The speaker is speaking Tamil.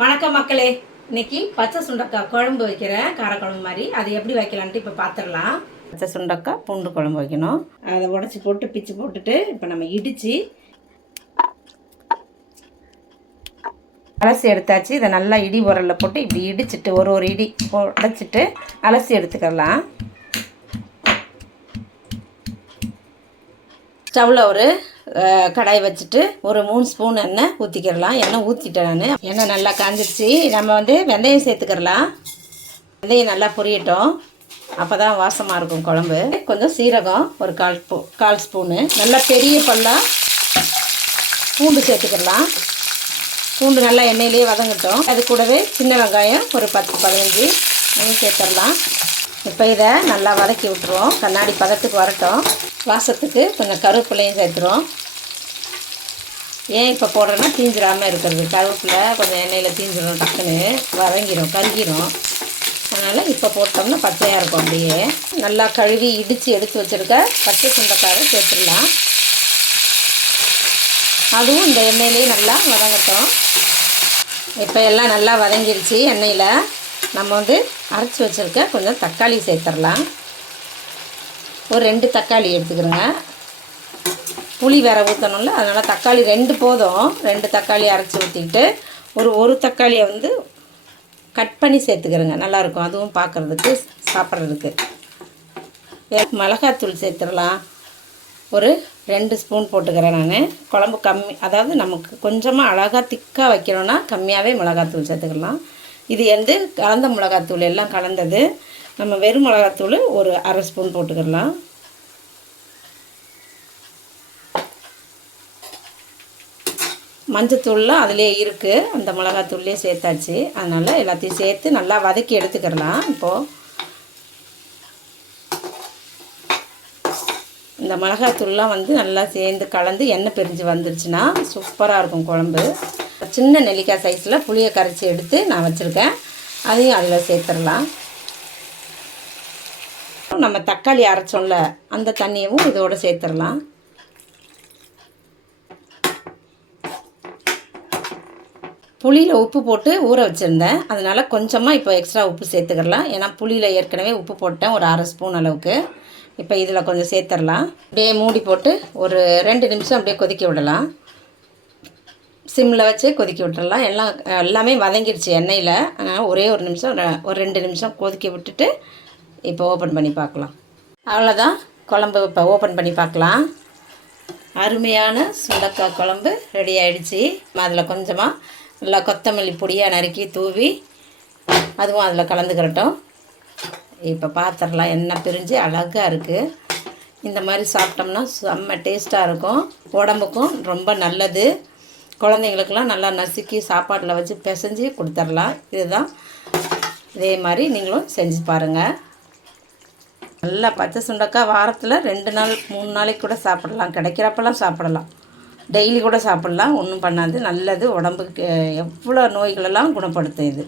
வணக்கம் மக்களே. இன்னைக்கு பச்சை சுண்டக்காய் குழம்பு வைக்கிறேன், காரக்குழம்பு மாதிரி. அது எப்படி வைக்கலான்ட்டு இப்போ பார்த்துடலாம். பச்சை சுண்டக்காய் பூண்டு குழம்பு வைக்கணும். அதை உடச்சி போட்டு பிச்சு போட்டுட்டு இப்போ நம்ம இடித்து அலசி எடுத்தாச்சு. இதை நல்லா இடி உரலில் போட்டு இப்படி இடிச்சிட்டு ஒரு இடி உடைச்சிட்டு அலசி எடுத்துக்கலாம். ஸ்டவ்வில் ஒரு கடாய் வச்சுட்டு ஒரு 3 ஸ்பூன் எண்ணெய் ஊற்றிக்கிறலாம். எண்ணெய் ஊற்றிட்டேன் நான். எண்ணெய் நல்லா காஞ்சிடுச்சு. நம்ம வெந்தயம் சேர்த்துக்கிறலாம். வெந்தயம் நல்லா பொரியட்டும், அப்போ தான் வாசமாக இருக்கும் குழம்பு. கொஞ்சம் சீரகம் ஒரு கால் ஸ்பூனு. நல்லா பெரிய பல்லாக பூண்டு சேர்த்துக்கிறலாம். பூண்டு நல்லா எண்ணெயிலே வதங்கட்டும். அது கூடவே சின்ன வெங்காயம் ஒரு 10-15 சேர்த்துடலாம். இப்போ இதை நல்லா வதக்கி விட்டுருவோம். கண்ணாடி பதத்துக்கு வரட்டும். வாசத்துக்கு கொஞ்சம் கருவேப்பிலையும் சேர்த்துருவோம். ஏன் இப்போ போடுறேன்னா தீஞ்சிடாமல் இருக்கிறது. கருவேப்பிலை கொஞ்சம் எண்ணெயில் தீஞ்சிடும், டக்குன்னு வதங்கிடும், கருகிடும். அதனால் இப்போ போட்டோம்னா பச்சையாக இருக்கும். அப்படியே நல்லா கழுவி இடித்து எடுத்து வச்சுருக்க பச்சை சுண்டைக்காயை சேர்த்துடலாம். அதுவும் இந்த எண்ணெயிலே நல்லா வதங்கட்டும். இப்போ எல்லாம் நல்லா வதங்கிடுச்சு. எண்ணெயில் நம்ம அரைச்சி வச்சுருக்க கொஞ்சம் தக்காளி சேர்த்துடலாம். ஒரு 2 தக்காளி எடுத்துக்கிறோங்க. புளி வேற ஊற்றணும்ல, அதனால் தக்காளி 2 போதும். 2 தக்காளி அரைச்சி ஊற்றிக்கிட்டு ஒரு தக்காளியை கட் பண்ணி சேர்த்துக்கிறேங்க. நல்லாயிருக்கும் அதுவும் பார்க்குறதுக்கு, சாப்பிட்றதுக்கு. மிளகாத்தூள் சேர்த்துடலாம். ஒரு 2 ஸ்பூன் போட்டுக்கிறேன் நான். குழம்பு கம்மி, அதாவது நமக்கு கொஞ்சமாக அழகாக திக்காக வைக்கணும்னா கம்மியாகவே மிளகாத்தூள் சேர்த்துக்கலாம். இது கலந்த மிளகாத்தூள் எல்லாம் கலந்தது. நம்ம வெறும் மிளகாத்தூள் ஒரு அரை ஸ்பூன் போட்டுக்கலாம். மஞ்சத்தூள்லாம் அதிலே இருக்குது, அந்த மிளகாத்தூள்லேயே சேர்த்தாச்சு. அதனால் எல்லாத்தையும் சேர்த்து நல்லா வதக்கி எடுத்துக்கிறலாம். இப்போது இந்த மிளகாத்தூள்லாம் நல்லா சேர்ந்து கலந்து எண்ணெய் பிரிஞ்சு வந்துருச்சுன்னா சூப்பராக இருக்கும் குழம்பு. சின்ன நெல்லிக்காய் சைஸில் புளியை கரைச்சி எடுத்து நான் வச்சுருக்கேன். அதையும் அதில் சேர்த்துடலாம். நம்ம தக்காளி அரைச்சோம்ல, அந்த தண்ணியவும் இதோடு சேர்த்துடலாம். புளியில் உப்பு போட்டு ஊற வச்சுருந்தேன், அதனால் கொஞ்சமாக இப்போ எக்ஸ்ட்ரா உப்பு சேர்த்துக்கலாம். ஏன்னா புளியில் ஏற்கனவே உப்பு போட்டேன் ஒரு அரை ஸ்பூன் அளவுக்கு. இப்போ இதில் கொஞ்சம் சேர்த்துடலாம். அப்படியே மூடி போட்டு ஒரு 2 நிமிஷம் அப்படியே கொதிக்க விடலாம். சிம்மில் வச்சு கொதிக்க விட்டுடலாம். எல்லாமே வதங்கிடுச்சு எண்ணெயில். அதனால் ஒரே ஒரு நிமிஷம், ஒரு 2 நிமிஷம் கொதிக்க விட்டுட்டு இப்போ ஓப்பன் பண்ணி பார்க்கலாம். அவ்வளோதான், குழம்பு இப்போ ஓப்பன் பண்ணி பார்க்கலாம். அருமையான சுண்டக்காய் குழம்பு ரெடி ஆகிடுச்சு. அதில் கொஞ்சமாக நல்லா கொத்தமல்லி பொடியாக நறுக்கி தூவி அதுவும் அதில் கலந்துக்கிறட்டும். இப்போ பார்த்துடலாம். எண்ணெய் பிரிஞ்சு அழகாக இருக்குது. இந்த மாதிரி சாப்பிட்டோம்னா செம்ம டேஸ்ட்டாக இருக்கும். உடம்புக்கும் ரொம்ப நல்லது. குழந்தைங்களுக்கெல்லாம் நல்லா நசுக்கி சாப்பாட்டில் வச்சு பிசைஞ்சு கொடுத்துர்லாம். இதுதான், இதே மாதிரி நீங்களும் செஞ்சு பாருங்கள். நல்லா பச்சை சுண்டக்காய் வாரத்தில் 2 நாள் 3 நாளைக்கு கூட சாப்பிடலாம். கிடைக்கிறப்பெல்லாம் சாப்பிடலாம். டெய்லி கூட சாப்பிடலாம், ஒன்றும் பண்ணாது. நல்லது, உடம்புக்கு எவ்வளோ நோய்களெல்லாம் குணப்படுத்தும் இது.